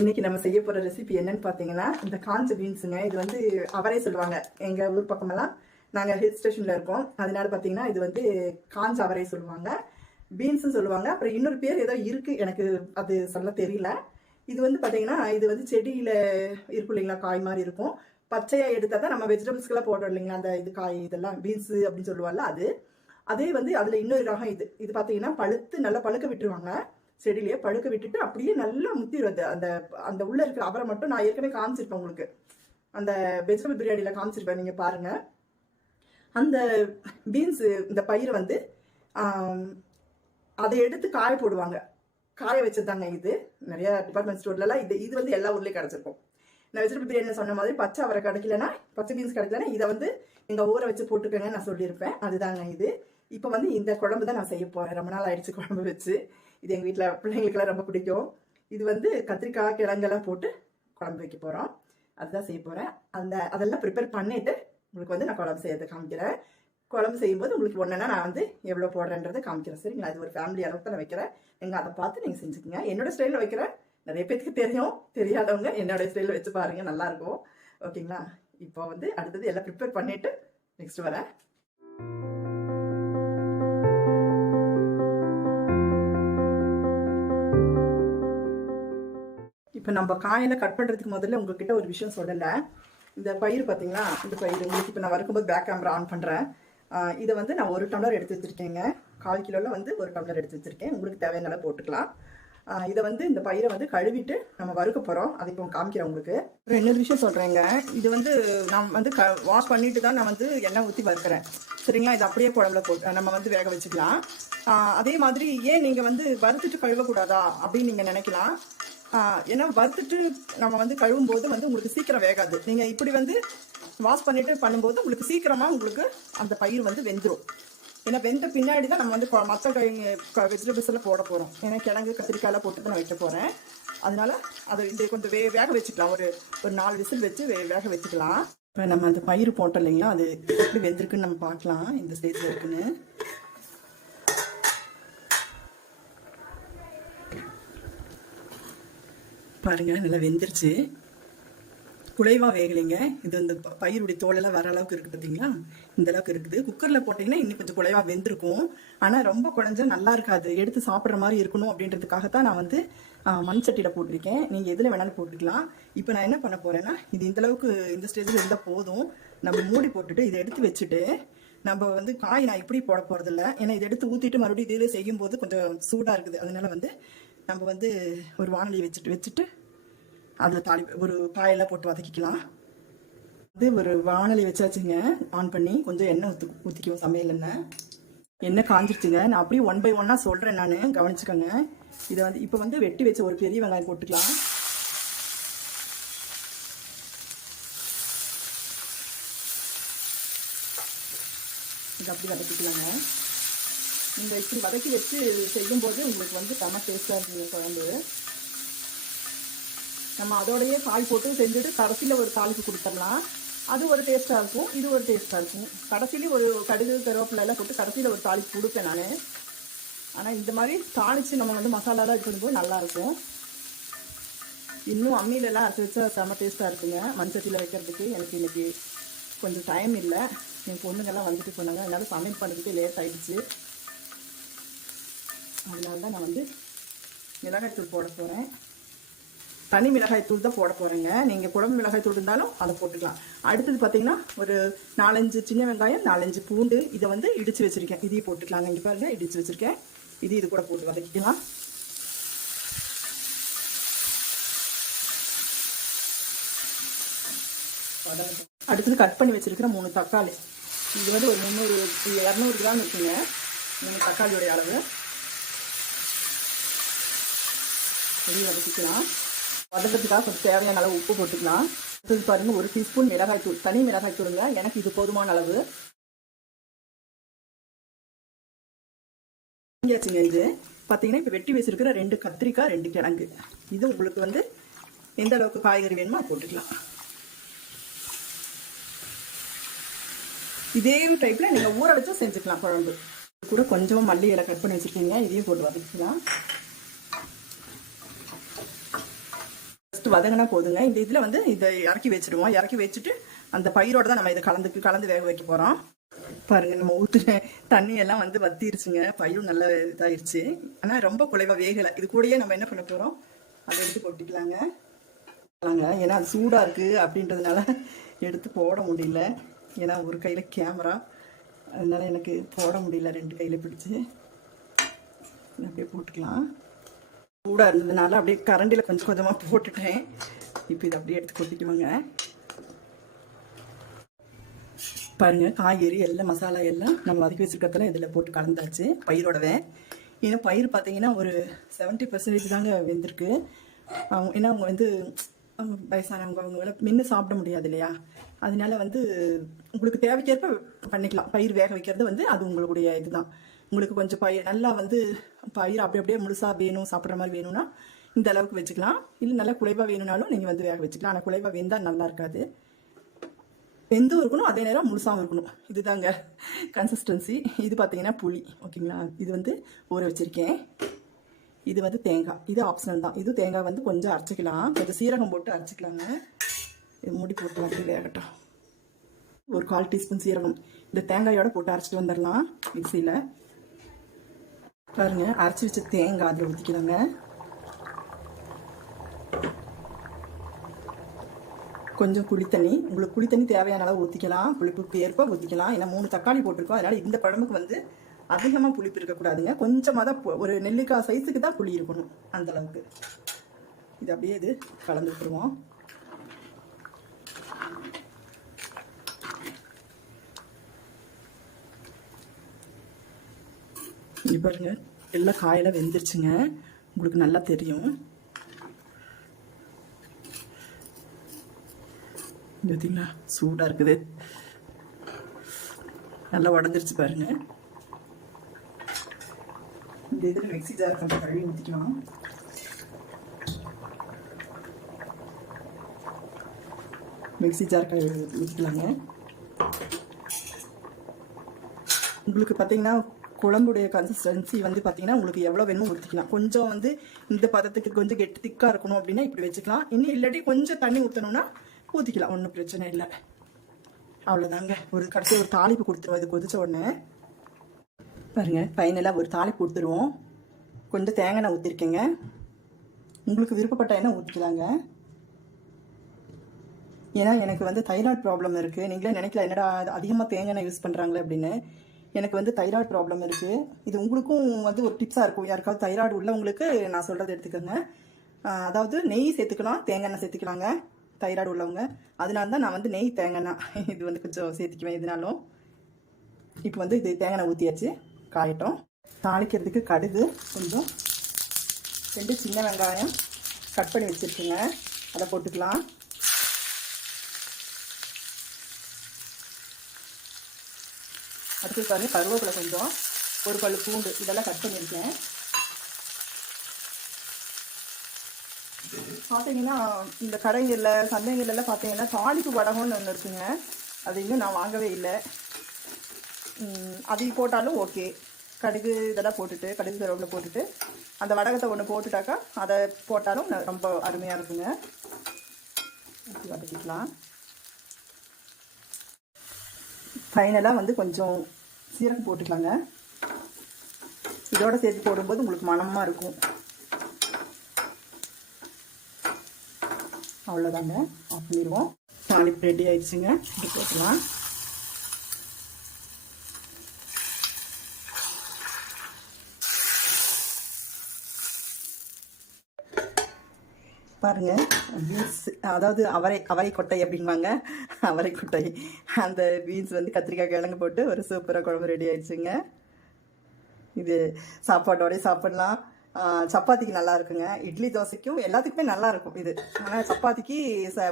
இன்னைக்கு நம்ம செய்ய போற ரெசிபி என்னன்னு பாத்தீங்கன்னா இந்த காஞ்ச பீன்ஸுங்க. இது வந்து அவரே சொல்லுவாங்க. எங்க ஊர் பக்கமெல்லாம் நாங்க ஹில் ஸ்டேஷன்ல இருக்கோம். அதனால பாத்தீங்கன்னா இது வந்து காஞ்ச அவரே சொல்லுவாங்க, பீன்ஸ் சொல்லுவாங்க. அப்புறம் இன்னொரு பேர் ஏதோ இருக்கு, எனக்கு அது சொல்ல தெரியல. இது வந்து பாத்தீங்கன்னா இது வந்து செடியில இருக்கும் இல்லைங்களா, காய் மாதிரி இருக்கும். பச்சையா எடுத்தா தான் நம்ம வெஜிடபிள்ஸ்க்கெல்லாம் போடுறோம் இல்லைங்களா, அந்த இது காய் இதெல்லாம் பீன்ஸ் அப்படின்னு சொல்லுவாங்கல்ல அது. அதே வந்து அதுல இன்னொரு ரகம் இது பாத்தீங்கன்னா பழுத்து நல்லா பழுக்க விட்டுருவாங்க. செடியிலேயே பழுக்க விட்டுட்டு அப்படியே நல்லா முத்திடுவது. அந்த அந்த உள்ள இருக்கிற அவரை மட்டும் நான் ஏற்கனவே காமிச்சிருப்பேன் உங்களுக்கு, அந்த வெஜிடபிள் பிரியாணியில காமிச்சிருப்பேன், நீங்க பாருங்க. அந்த பீன்ஸ் இந்த பயிரை வந்து அதை எடுத்து காய போடுவாங்க. காய வச்சதாங்க இது. நிறைய டிபார்ட்மெண்ட் ஸ்டோர்லாம் இது வந்து எல்லா ஊர்லயும் கிடைச்சிருக்கும். நான் வெஜிடபிள் பிரியாணி சொன்ன மாதிரி பச்சை அவரை கிடைக்கலன்னா, பச்சை பீன்ஸ் கிடைக்கலன்னா இதை வந்து எங்க ஊரை வச்சு போட்டுக்கங்க நான் சொல்லியிருப்பேன். அதுதாங்க இது. இப்போ வந்து இந்த குழம்பு தான் நான் செய்ய போறேன். ரொம்ப நாள் ஆயிடுச்சு குழம்பு வச்சு. இது எங்கள் வீட்டில் பிள்ளைங்களுக்கெல்லாம் ரொம்ப பிடிக்கும். இது வந்து கத்திரிக்காய் கிழங்கெல்லாம் போட்டு குழம்பு வைக்க போகிறோம். அதுதான் செய்ய போகிறேன். அதெல்லாம் ப்ரிப்பேர் பண்ணிவிட்டு உங்களுக்கு வந்து நான் குழம்பு செய்யறதை காமிக்கிறேன். குழம்பு செய்யும்போது உங்களுக்கு ஒன்றுனா நான் வந்து எவ்வளோ போடுறேன்றதை காமிக்கிறேன். சரிங்களா? இது ஒரு ஃபேமிலி அளவுக்கு தான் நான் வைக்கிறேன். நீங்கள் அதை பார்த்து நீங்கள் செஞ்சுக்கோங்க. என்னோட ஸ்டைலில் வைக்கிறேன். நிறைய பேருக்கு தெரியும், தெரியாதவங்க என்னோட ஸ்டைலில் வச்சு பாருங்கள், நல்லாயிருக்கும். ஓகேங்களா? இப்போ வந்து அடுத்தது எல்லாம் ப்ரிப்பேர் பண்ணிவிட்டு நெக்ஸ்ட் வரேன். இப்போ நம்ம காயில் கட் பண்ணுறதுக்கு முதல்ல உங்ககிட்ட ஒரு விஷயம் சொல்லலை. இந்த பயிர் பார்த்தீங்களா, இந்த பயிர் உங்களுக்கு இப்போ நான் வறுக்கும்போது பேக் கேமரா ஆன் பண்ணுறேன். இதை வந்து நான் 1 டம்ளர் எடுத்து வச்சுருக்கேங்க. 1/4 கிலோவில் வந்து 1 டம்ளர் எடுத்து வச்சுருக்கேன். உங்களுக்கு தேவையான போட்டுக்கலாம். இதை வந்து இந்த பயிரை வந்து கழுவிட்டு நம்ம வறுக்க போகிறோம். அதை இப்போ காமிக்கிறேன் உங்களுக்கு. அப்புறம் இன்னொரு விஷயம் சொல்கிறேங்க. இது வந்து நான் வந்து வாஷ் பண்ணிட்டு தான் நான் வந்து எண்ணெய் ஊற்றி வறுக்கிறேன். சரிங்களா? இது அப்படியே குழம்புல போட்டு நம்ம வந்து வேக வச்சுக்கலாம். அதே மாதிரி ஏன் நீங்கள் வந்து வறுத்துட்டு கழுவக்கூடாதா அப்படின்னு நீங்கள் நினைக்கலாம். ஏன்னா வறுத்துட்டு நம்ம வந்து கழுவும் போது வந்து உங்களுக்கு சீக்கிரம் வேகாது. நீங்கள் இப்படி வந்து வாஷ் பண்ணிட்டு பண்ணும்போது உங்களுக்கு சீக்கிரமாக உங்களுக்கு அந்த பயிர் வந்து வெந்துடும். ஏன்னா வெந்த பின்னாடி தான் நம்ம வந்து மற்ற வெஜிடபிள்ஸ் எல்லாம் போட போகிறோம். ஏன்னா கிழங்கு கத்திரிக்காயெல்லாம் போட்டு தான் நான் வைக்க போகிறேன். அதனால அதை இந்த கொஞ்சம் வேக வச்சுக்கலாம். ஒரு 4 விசில் வச்சு வேக வச்சுக்கலாம். இப்போ நம்ம அந்த பயிர் போட்டோம் இல்லைங்களா, அது எப்படி வெந்திருக்குன்னு நம்ம பார்க்கலாம். இந்த ஸ்டேஜில் இருக்குன்னு பாருங்க. நல்லா வெந்துருச்சு. குலைவாக வேகலைங்க. இது அந்த பயிருடைய தோலெல்லாம் வர அளவுக்கு இருக்குது பார்த்தீங்களா, இந்த அளவுக்கு இருக்குது. குக்கரில் போட்டிங்கன்னா இன்னும் கொஞ்சம் குலைவாக வெந்திருக்கும். ஆனால் ரொம்ப குழஞ்சா நல்லா இருக்காது. எடுத்து சாப்பிட்ற மாதிரி இருக்கணும் அப்படின்றதுக்காகத்தான் நான் வந்து மண் சட்டியில் போட்டிருக்கேன். நீங்கள் எதில் வேணாலும் போட்டுக்கலாம். இப்போ நான் என்ன பண்ண போகிறேன்னா, இது இந்தளவுக்கு இந்த ஸ்டேஜில் இருந்தால் போதும். நம்ம மூடி போட்டுட்டு இதை எடுத்து வச்சுட்டு நம்ம வந்து காய் நான் இப்படி போட போகிறதில்ல. ஏன்னா இதை எடுத்து ஊற்றிட்டு மறுபடியும் இதில் செய்யும்போது கொஞ்சம் சூடாக இருக்குது. அதனால வந்து நம்ம வந்து ஒரு வானொலி வச்சுட்டு அதில் ஒரு காயெல்லாம் போட்டு வதக்கிக்கலாம். அது ஒரு வானொலி வச்சாச்சுங்க. ஆன் பண்ணி கொஞ்சம் எண்ணெய் ஊற்றிக்குவோம். சமையல் எண்ணெய் காஞ்சிருச்சுங்க. நான் அப்படியே 1 by 1 சொல்கிறேன், நான் கவனிச்சுக்கோங்க. இதை வந்து இப்போ வந்து வெட்டி வச்ச ஒரு பெரிய வெங்காயம் போட்டுக்கலாம். இது அப்படி வதக்கிக்கலாங்க. நீங்கள் இப்படி வதக்கி வச்சு செய்யும்போது உங்களுக்கு வந்து செம்ம டேஸ்ட்டாக இருக்குங்க குழம்பு. நம்ம அதோடையே காய் போட்டு செஞ்சுட்டு கடைசியில் ஒரு தாளிப்பு கொடுத்துடலாம். அது ஒரு டேஸ்ட்டாக இருக்கும், இது ஒரு டேஸ்ட்டாக இருக்கும். கடைசியிலேயும் ஒரு கடுகு கருவேப்பிலை எல்லாம் போட்டு கடைசியில் ஒரு தாளிப்பு கொடுப்பேன் நான். ஆனால் இந்த மாதிரி தாளித்து நம்ம வந்து மசாலாலாம் இது பண்ணும்போது நல்லாயிருக்கும். இன்னும் அம்மியிலலாம் அரைச்சி வச்சா செம்ம டேஸ்ட்டாக இருக்குங்க. மண் சட்டியில் வைக்கிறதுக்கு எனக்கு இன்றைக்கி கொஞ்சம் டைம் இல்லை. என் பொண்ணுங்கெல்லாம் வந்துட்டு போனாங்க. அதனால சமையல் பண்ணுறதுக்கு லேட் ஆகிடுச்சு. அதனால தான் நான் வந்து மிளகாய்த்தூள் போட போகிறேன். தனி மிளகாய் தூள் தான் போட போகிறேங்க. நீங்கள் குழம்பு மிளகாய் தூள் இருந்தாலும் அதை போட்டுக்கலாம். அடுத்தது பார்த்தீங்கன்னா ஒரு 4-5 சின்ன வெங்காயம், 4-5 பூண்டு, இதை வந்து இடித்து வச்சுருக்கேன். இதையும் போட்டுக்கலாங்க. இங்கே பாருங்கள், இடித்து வச்சுருக்கேன். இது கூட போட்டு வதக்கிக்கலாம். அடுத்தது கட் பண்ணி வச்சுருக்கிற 3 தக்காளி. இது வந்து ஒரு 200 கிராம் இருக்குங்க. 3 தக்காளியோடைய அளவு. இதையும் வதக்கிக்கலாம். வதக்கிறதுக்காக கொஞ்சம் தேவையான அளவு உப்பு போட்டுக்கலாம். அடுத்தது பாருங்கள், 1 டீஸ்பூன் மிளகாய்த்தூள், தனி மிளகாய்த்தூளுங்க. எனக்கு இது போதுமான அளவு. இது பார்த்தீங்கன்னா இப்போ வெட்டி வச்சிருக்கிற 2 கத்திரிக்காய், 2 கிழங்கு. இது உங்களுக்கு வந்து எந்த அளவுக்கு காய்கறி வேணுமோ போட்டுக்கலாம். இதே டைப்பில் நீங்கள் ஊற வச்சும் செஞ்சுக்கலாம் குழம்பு. கூட கொஞ்சமாக மல்லி இலை கட் பண்ணி வச்சுருக்கீங்க. இதையும் போட்டு வதக்கிக்கலாம். ஜஸ்ட் வதங்கினா போதுங்க. இந்த இதில் வந்து இதை இறக்கி வச்சுடுவோம். இறக்கி வச்சுட்டு அந்த பயிரோட தான் நம்ம இதை கலந்து வேக வைக்க போகிறோம். பாருங்கள், நம்ம ஊற்றுன தண்ணியெல்லாம் வந்து வத்திருச்சுங்க. பயிரும் நல்லா இதாகிடுச்சு. ஆனால் ரொம்ப குலைவாக வேகலை. இது கூடயே நம்ம என்ன பண்ண போகிறோம், அதை எடுத்து கொட்டிக்கலாங்க. ஏன்னா அது சூடாக இருக்குது அப்படின்றதுனால எடுத்து போட முடியல. ஏன்னா ஒரு கையில் கேமரா, அதனால எனக்கு போட முடியல. 2 கையில் பிடிச்சி அப்படியே போட்டுக்கலாம். சூடாக இருந்ததுனால அப்படியே கரண்டியில் கொஞ்சம் கொஞ்சமாக போட்டுட்டேன். இப்போ இதை அப்படியே எடுத்து கொட்டிக்குவாங்க. பாருங்கள், காய்கறி எல்லாம் மசாலா எல்லாம் நம்ம வதக்கி வச்சுருக்கிறதுல இதில் போட்டு கலந்தாச்சு பயிரோடவே. ஏன்னா பயிர் பார்த்தீங்கன்னா ஒரு 70% தாங்க வெந்திருக்கு. ஏன்னா அவங்க வந்து வயசானவங்க, அவங்கள மென்று சாப்பிட முடியாது இல்லையா, அதனால வந்து உங்களுக்கு தேவைக்கேற்ப பண்ணிக்கலாம். பயிர் வேக வைக்கிறது வந்து அது உங்களுடைய இதுதான். உங்களுக்கு கொஞ்சம் பயிர் நல்லா வந்து பயிர் அப்படியே முழுசாக வேணும், சாப்பிட்ற மாதிரி வேணும்னா இந்த அளவுக்கு வச்சுக்கலாம். இல்லை நல்லா குலைவாக வேணும்னாலும் நீங்கள் வந்து வேக வச்சுக்கலாம். ஆனால் குலைவாக வெந்தால் நல்லா இருக்காது. வெந்தும் இருக்கணும், அதே நேரம் முழுசாகவும் இருக்கணும். இதுதாங்க கன்சிஸ்டன்சி. இது பார்த்தீங்கன்னா புளி, ஓகேங்களா. இது வந்து ஊற வச்சுருக்கேன். இது வந்து தேங்காய், இது ஆப்ஷனல் தான். இது தேங்காய் வந்து கொஞ்சம் அரைச்சிக்கலாம், கொஞ்சம் சீரகம் போட்டு அரைச்சிக்கலாங்க. இது மூடி போட்டு அப்படி வேகட்டும். ஒரு 1/4 டீஸ்பூன் சீரகம் இந்த தேங்காயோட போட்டு அரைச்சிட்டு வந்துடலாம் மிக்சியில். பாருங்கள், அரைச்சி வச்ச தேங்காய் அதில் ஊற்றிக்கலாங்க. கொஞ்சம் புளித்தண்ணி, உங்களுக்கு புளித்தண்ணி தேவையான அளவு ஊற்றிக்கலாம். புளிப்புக்கு ஏற்ப ஊற்றிக்கலாம். ஏன்னா 3 தக்காளி போட்டிருக்கோம், அதனால் இந்த குழம்புக்கு வந்து அதிகமாக புளிப்பு இருக்கக்கூடாதுங்க. கொஞ்சமாக தான், ஒரு நெல்லிக்காய் சைஸுக்கு தான் புளி இருக்கணும், அந்தளவுக்கு. இது அப்படியே இது கலந்து விட்டுருவோம். இங்கே பாருங்க, எல்லாம் காயெல்லாம் வெந்துருச்சுங்க, உங்களுக்கு நல்லா தெரியும். பார்த்தீங்களா, சூடாக இருக்குது, நல்லா உடஞ்சிருச்சு பாருங்க. இந்த இதில் மிக்ஸி ஜார் கொஞ்சம் கழுவி ஊற்றிக்கலாம். மிக்ஸி ஜார் கழுவி ஊற்றிக்கலாங்க. உங்களுக்கு பார்த்தீங்கன்னா குழம்புடைய கன்சிஸ்டன்சி வந்து பார்த்தீங்கன்னா உங்களுக்கு எவ்வளோ வேணுமோ ஊற்றிக்கலாம். கொஞ்சம் வந்து இந்த பதத்துக்கு கொஞ்சம் கெட்டி திக்காக இருக்கணும் அப்படின்னா இப்படி வச்சுக்கலாம். இன்னும் இல்லாட்டி கொஞ்சம் தண்ணி ஊற்றணும்னா ஊற்றிக்கலாம், ஒன்றும் பிரச்சனை இல்லை. அவ்வளோதாங்க. ஒரு கடைசி ஒரு தாளிப்பு கொடுத்துருவோம். இது கொதிச்ச உடனே பாருங்கள், ஃபைனலாக ஒரு தாளிப்பு கொடுத்துருவோம். கொஞ்சம் தேங்காய் எண்ணெய் ஊற்றிருக்கேங்க. உங்களுக்கு விருப்பப்பட்ட எண்ணெய் ஊற்றிக்கலாங்க. ஏன்னா எனக்கு வந்து தைராய்டு ப்ராப்ளம் இருக்குது. நீங்களே நினைக்கல என்னடா அதிகமாக தேங்காய் எண்ணெய் யூஸ் பண்ணுறாங்களே அப்படின்னு. எனக்கு வந்து தைராய்டு ப்ராப்ளம் இருக்குது. இது உங்களுக்கும் வந்து ஒரு டிப்ஸாக இருக்கும். யாருக்காவது தைராய்டு உள்ளவங்களுக்கு நான் சொல்கிறது எடுத்துக்கோங்க. அதாவது நெய் சேர்த்துக்கலாம், தேங்காய் எண்ணெய் சேர்த்துக்கலாங்க தைராய்டு உள்ளவங்க. அதனால தான் நான் வந்து நெய் தேங்காய் எண்ணெய் இது வந்து கொஞ்சம் சேர்த்துக்குவேன் எதுனாலும். இப்போ வந்து இது தேங்காய் எண்ணெய் ஊற்றியாச்சு, காயட்டும். தாளிக்கிறதுக்கு கடுகு கொஞ்சம், 2 சின்ன வெங்காயம் கட் பண்ணி வச்சுருக்குங்க, அதை போட்டுக்கலாம். அடுத்து பாருங்க, கருவேப்பிலை கொஞ்சம், ஒரு பல்லு பூண்டு, இதெல்லாம் கட் பண்ணியிருக்கேன். பார்த்தீங்கன்னா இந்த கடைகளில் சந்தைகள்லாம் பார்த்தீங்கன்னா தாளிப்பு வடகம்னு ஒன்று இருக்குங்க. அது இன்னும் நான் வாங்கவே இல்லை. அது போட்டாலும் ஓகே. கடுகு இதெல்லாம் போட்டுட்டு, கடுகு கருவேப்பிலை போட்டுட்டு அந்த வடகத்தை ஒன்று போட்டுட்டாக்கா அதை போட்டாலும் ரொம்ப அருமையாக இருக்குங்க. வதக்கிக்கலாம். ஃபைனலாக வந்து கொஞ்சம் சீரகம் போட்டுக்கலாங்க. இதோட சேர்த்து போடும்போது உங்களுக்கு மணமாக இருக்கும். அவ்வளோதாங்க, ஆஃப் பண்ணிடுவோம். தாளிப்பு ரெடி ஆயிடுச்சுங்க. இது போட்டுக்கலாம். பாருங்கள், பீன்ஸ், அதாவது அவரை கொட்டை அப்படின்வாங்க, அவரை கொட்டை. அந்த பீன்ஸ் வந்து கத்திரிக்காய் கிழங்கு போட்டு ஒரு சூப்பராக குழம்பு ரெடி ஆயிடுச்சுங்க. இது சாப்பாட்டோடய சாப்பிட்லாம். சப்பாத்திக்கு நல்லா இருக்குங்க. இட்லி தோசைக்கும் எல்லாத்துக்குமே நல்லா இருக்கும் இது. ஆனால் சப்பாத்திக்கு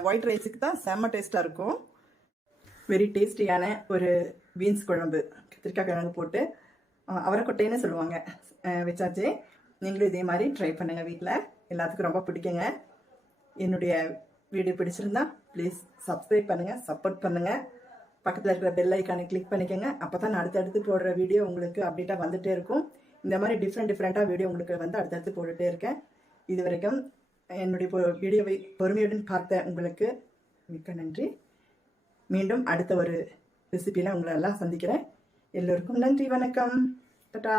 ஒயிட் ரைஸுக்கு தான் செம்ம டேஸ்ட்டாக இருக்கும். வெரி டேஸ்டியான ஒரு பீன்ஸ் குழம்பு, கத்திரிக்காய் கிழங்கு போட்டு அவரைக்கொட்டைன்னு சொல்லுவாங்க, வச்சாச்சு. நீங்களும் இதே மாதிரி ட்ரை பண்ணுங்கள் வீட்டில். எல்லாத்துக்கும் ரொம்ப பிடிக்குங்க. என்னுடைய வீடியோ பிடிச்சிருந்தா ப்ளீஸ் சப்ஸ்கிரைப் பண்ணுங்கள், சப்போர்ட் பண்ணுங்கள். பக்கத்தில் இருக்கிற பெல் ஐக்கானை கிளிக் பண்ணிக்கோங்க. அப்போ தான் நான் அடுத்தடுத்து போடுற வீடியோ உங்களுக்கு அப்டேட்டாக வந்துகிட்டே இருக்கும். இந்த மாதிரி டிஃப்ரெண்ட்டாக வீடியோ உங்களுக்கு வந்து அடுத்தடுத்து போட்டுகிட்டே இருக்கேன். இது வரைக்கும் என்னுடைய வீடியோவை பொறுமையுடன் பார்த்த உங்களுக்கு மிக்க நன்றி. மீண்டும் அடுத்த ஒரு ரெசிபியில் உங்களை எல்லாம் சந்திக்கிறேன். எல்லோருக்கும் நன்றி, வணக்கம், டாடா.